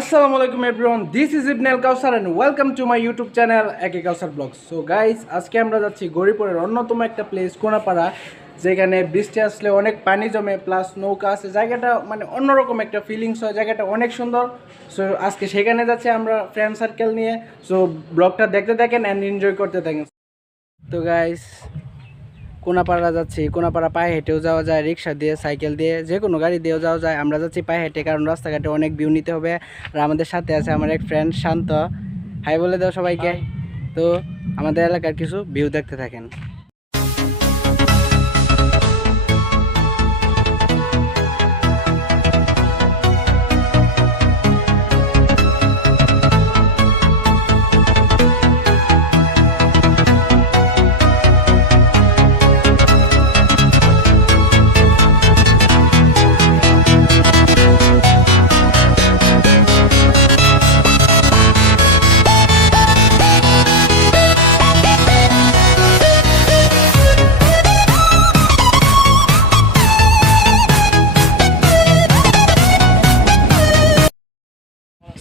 Assalamu alaikum everyone, this is Ibn Al Kausar and welcome to my YouTube channel Eke Kausar Vlogs. So guys, আজকে আমরা যাচ্ছি গরিপুরের অন্যতম একটা place Konapara, যেখানে বৃষ্টি আসলে অনেক পানি জমে প্লাস নৌকা আছে। জায়গাটা মানে অন্যরকম একটা ফিলিংস হয়, জায়গাটা অনেক সুন্দর। সো আজকে সেখানে যাচ্ছি আমরা ফ্রেন্ড সার্কেল নিয়ে। সো ব্লগটা দেখতে থাকেন অ্যান্ড এনজয় করতে থাকেন। তো গাইস, কোনাপাড়া যাচ্ছি। কোনাপাড়া পায়ে হেঁটেও যাওয়া যায়, রিক্সা দিয়ে, সাইকেল দিয়ে, যে কোনো গাড়ি দিয়েও যাওয়া যায়। আমরা যাচ্ছি পায়ে হেঁটে, কারণ রাস্তাঘাটে অনেক ভিউ নিতে হবে। আর আমাদের সাথে আছে আমার এক ফ্রেন্ড শান্ত। হাই বলে দাও সবাইকে। তো আমাদের এলাকার কিছু ভিউ দেখতে থাকেন।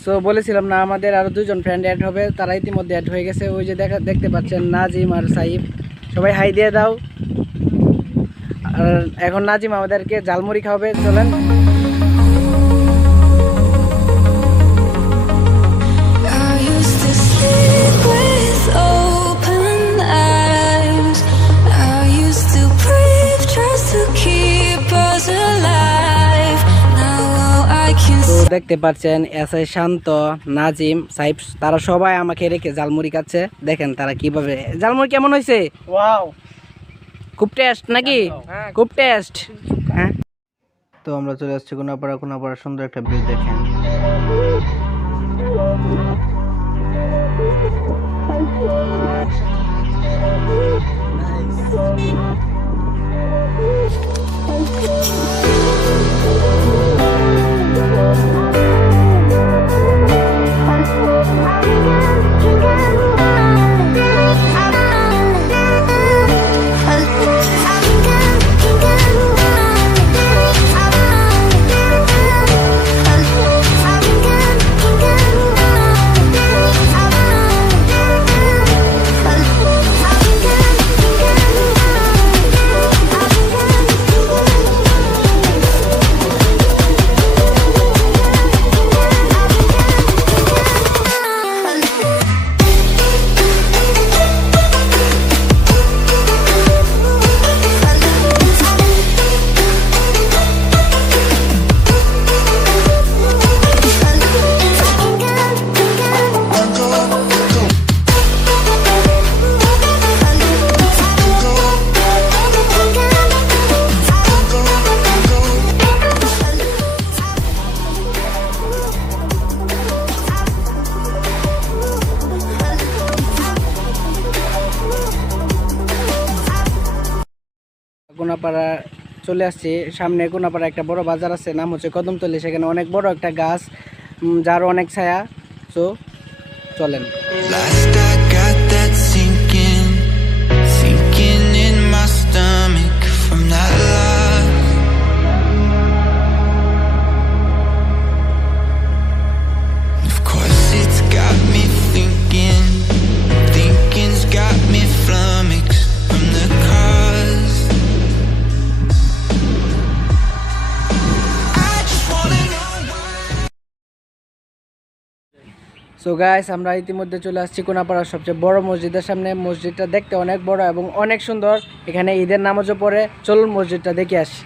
সো বলেছিলাম না, আমাদের আরও দুজন ফ্রেন্ড অ্যাড হবে, তারা ইতিমধ্যে অ্যাড হয়ে গেছে। ওই যে দেখতে পাচ্ছেন নাজিম আর সাইফ, সবাই হাই দিয়ে দাও। আর এখন নাজিম আমাদেরকে ঝালমুড়ি খাওয়াবে, চলেন। দেখতে পাচ্ছেন এসআই শান্ত, নাজিম, সাইফ, তারা সবাই আমাকে রেখে ঝালমুড়ি খাচ্ছে। দেখেন তারা কিভাবে। ঝালমুড়ি কেমন হয়েছে? ওয়াও, খুব টেস্ট নাকি? খুব টেস্ট। হ্যাঁ, তো আমরা চলে আসছি কোনাপাড়া। কোনাপাড়া সুন্দর একটা ভিউ দেখেন। কোনাপাড়া চলে আসছি। সামনে কোনাপাড়া একটা বড় বাজার আছে, নাম হচ্ছে কদমতলি। সেখানে অনেক বড় একটা গাছ, যার অনেক ছায়া। সো চলেন। সো গাইস, আমরা ইতিমধ্যে চলে আসছি কোনাপাড়ার সবচেয়ে বড় মসজিদের সামনে। মসজিদটা দেখতে অনেক বড় এবং অনেক সুন্দর। এখানে ঈদের নামাজও পড়ে। চলুন মসজিদটা দেখে আসি।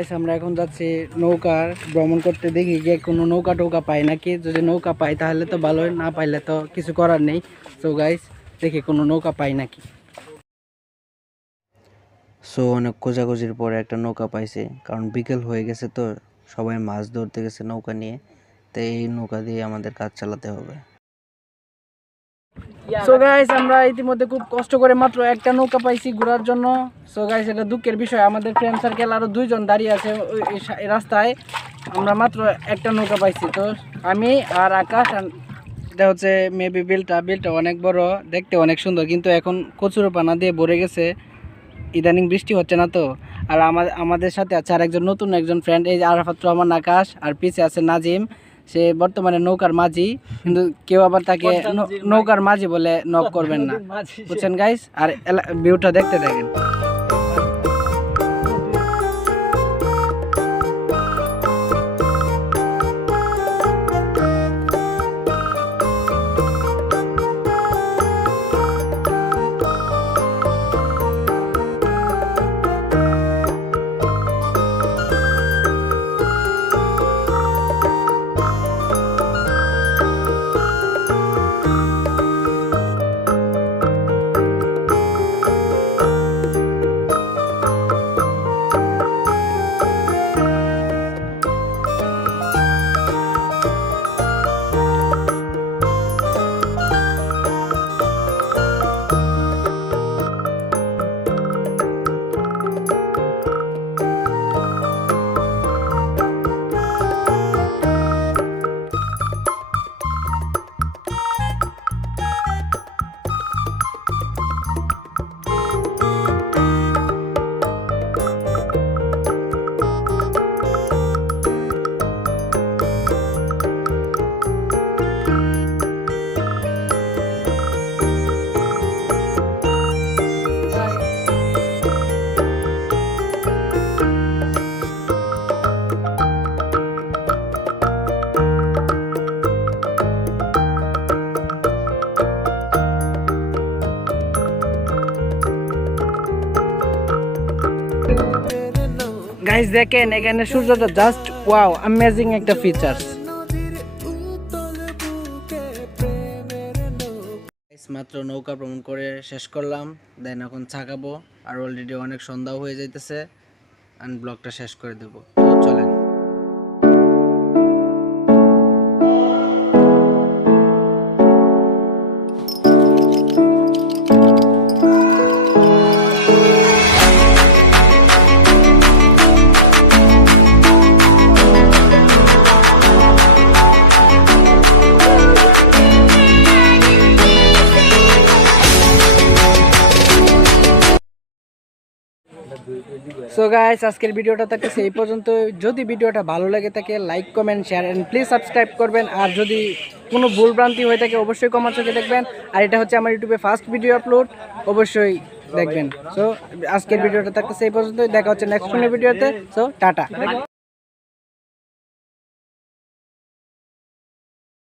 গাইস আমরা এখন যাচ্ছি নৌকার ভ্রমণ করতে, দেখি গিয়ে কোনো নৌকা টৌকা পাই নাকি। যদি নৌকা পাই তাহলে তো ভালো, না পাইলে তো কিছু করার নেই। সো গাইস দেখি কোনো নৌকা পাই নাকি। সো অনেক খোঁজাখুঁজির পরে একটা নৌকা পাইছে, কারণ বিকেল হয়ে গেছে তো সবাই মাছ ধরতে গেছে নৌকা নিয়ে, তো এই নৌকা দিয়ে আমাদের কাজ চালাতে হবে। সো গাইস আমরা ইতিমধ্যে খুব কষ্ট করে মাত্র একটা নৌকা পাইছি ঘোরার জন্য। সো গাইস এটা দুঃখের বিষয়, আমাদের ফ্রেন্ড সার্কেল আরো 2 জন দাঁড়িয়ে আছে এই রাস্তায়, আমরা মাত্র একটা নৌকা পাইছি। তো আমি আর আকাশ, এটা হচ্ছে মেবি বিলটা অনেক বড়, দেখতে অনেক সুন্দর, কিন্তু এখন কচুরিপানা দিয়ে ভরে গেছে, ইদানিং বৃষ্টি হচ্ছে না তো। আর আমাদের সাথে আছে আর একজন নতুন একজন ফ্রেন্ড, এই যে আরাফাত রহমান আকাশ, আর পিছে আছে নাজিম, সে বর্তমানে নৌকার মাঝি, কিন্তু কেউ আবার তাকে নৌকার মাঝি বলে নক করবেন না, বুঝছেন গাইস। আর ভিউটা দেখতে থাকেন। গাইস দেখেন এখানে সূর্যটা জাস্ট ওয়াও, অ্যামেজিং একটা ফিচার্স। মাত্র নৌকা ভ্রমণ করে শেষ করলাম, দেন এখন ছাকাবো, আর অলরেডি অনেক সন্ধ্যা হয়ে যাইতেছে, আর ব্লগটা শেষ করে দেবো। চলেন। সো গাইস আজকের ভিডিওটা থাকতেছে এই পর্যন্ত। যদি ভিডিওটা ভালো লাগে থাকে like comment share and please subscribe করবেন। আর যদি কোনো ভুল ভ্রান্তি হয়ে থাকে অবশ্যই কমেন্ট সেকশনে দেখবেন। আর এটা হচ্ছে আমার ইউটিউবে ফার্স্ট ভিডিও আপলোড, অবশ্যই দেখবেন। সো আজকের ভিডিওটা থাকতেছে এই পর্যন্ত, দেখা হচ্ছে নেক্সট কোনো ভিডিওতে। So tata.